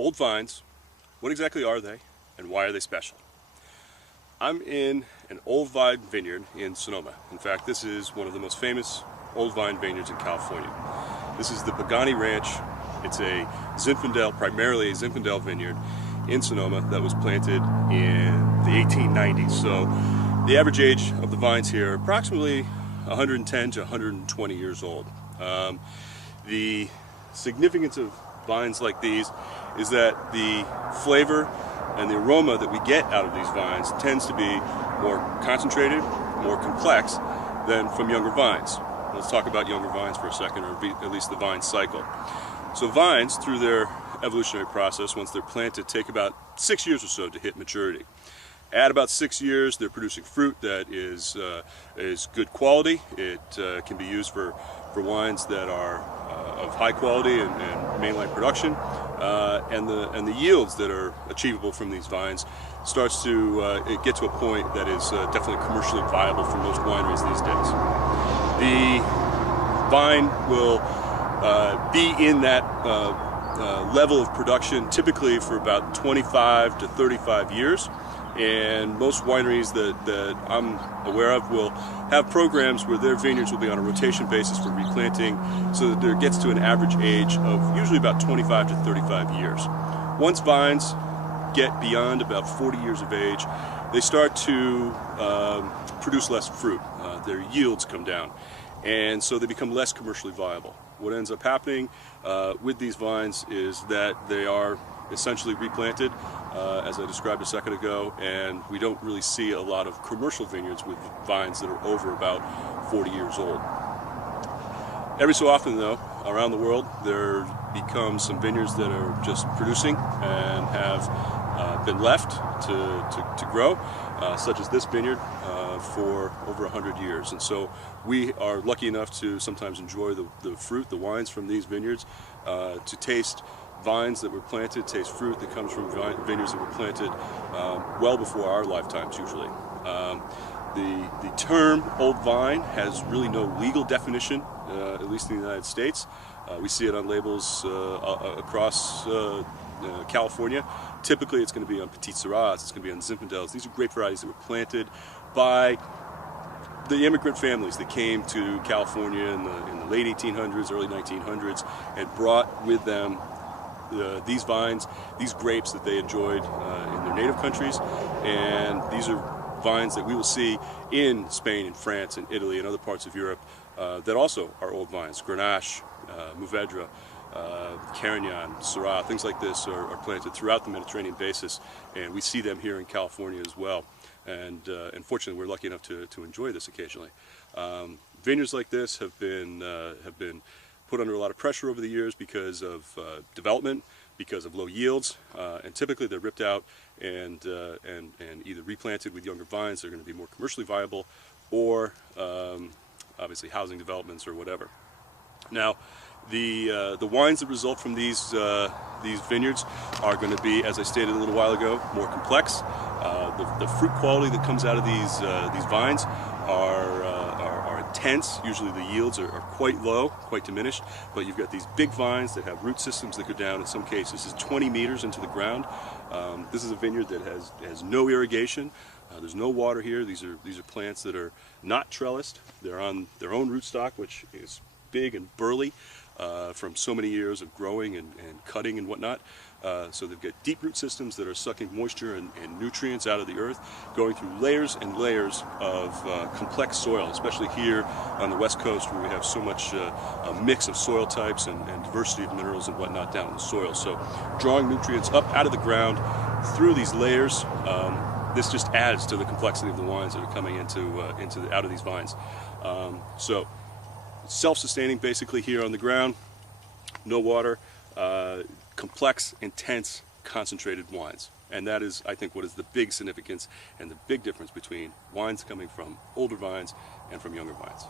Old vines, what exactly are they and why are they special? I'm in an old vine vineyard in Sonoma. In fact, this is one of the most famous old vine vineyards in California. This is the Pagani Ranch. It's a Zinfandel, primarily a Zinfandel vineyard in Sonoma that was planted in the 1890s. So the average age of the vines here are approximately 110 to 120 years old. The significance of vines like these is that the flavor and the aroma that we get out of these vines tends to be more concentrated, more complex than from younger vines. Let's talk about younger vines for a second, or at least the vine cycle. So vines, through their evolutionary process, once they're planted, take about 6 years or so to hit maturity. At about 6 years, they're producing fruit that is good quality. It can be used for wines that are of high quality and mainline production, and the yields that are achievable from these vines starts to get to a point that is definitely commercially viable for most wineries these days. The vine will be in that level of production typically for about 25 to 35 years. And most wineries that I'm aware of will have programs where their vineyards will be on a rotation basis for replanting, so that there gets to an average age of usually about 25 to 35 years. Once vines get beyond about 40 years of age, they start to produce less fruit. Their yields come down, and so they become less commercially viable. What ends up happening with these vines is that they are essentially replanted, as I described a second ago, and we don't really see a lot of commercial vineyards with vines that are over about 40 years old. Every so often, though, around the world, there becomes some vineyards that are just producing and have been left to grow, such as this vineyard, for over 100 years. And so we are lucky enough to sometimes enjoy the fruit, the wines from these vineyards, to taste vines that were planted, taste fruit that comes from vineyards that were planted well before our lifetimes usually. The term old vine has really no legal definition, at least in the United States. We see it on labels across California. Typically it's going to be on Petit Syrahs, it's going to be on Zinfandels. These are grape varieties that were planted by the immigrant families that came to California in the late 1800s, early 1900s, and brought with them these vines, these grapes that they enjoyed in their native countries. And these are vines that we will see in Spain and France and Italy and other parts of Europe that also are old vines. Grenache, Mourvedre, Carignan, Syrah, things like this are planted throughout the Mediterranean basin, and we see them here in California as well. And fortunately, we're lucky enough to enjoy this occasionally. Vineyards like this have been put under a lot of pressure over the years because of development, because of low yields, and typically they're ripped out and either replanted with younger vines that are going to be more commercially viable, or obviously housing developments or whatever. Now, the wines that result from these vineyards are going to be, as I stated a little while ago, more complex. The fruit quality that comes out of these vines are intense. Usually the yields are quite low, quite diminished, but you've got these big vines that have root systems that go down, in some cases, is 20 meters into the ground. This is a vineyard that has no irrigation. There's no water here. These are plants that are not trellised. They're on their own rootstock, which is big and burly from so many years of growing and cutting and whatnot. So they've got deep root systems that are sucking moisture and nutrients out of the earth, going through layers and layers of complex soil, especially here on the West Coast, where we have so much a mix of soil types and diversity of minerals and whatnot down in the soil. So drawing nutrients up out of the ground through these layers, this just adds to the complexity of the wines that are coming out of these vines. So self-sustaining basically here on the ground, no water, complex, intense, concentrated wines. And that is, I think, what is the big significance and the big difference between wines coming from older vines and from younger vines.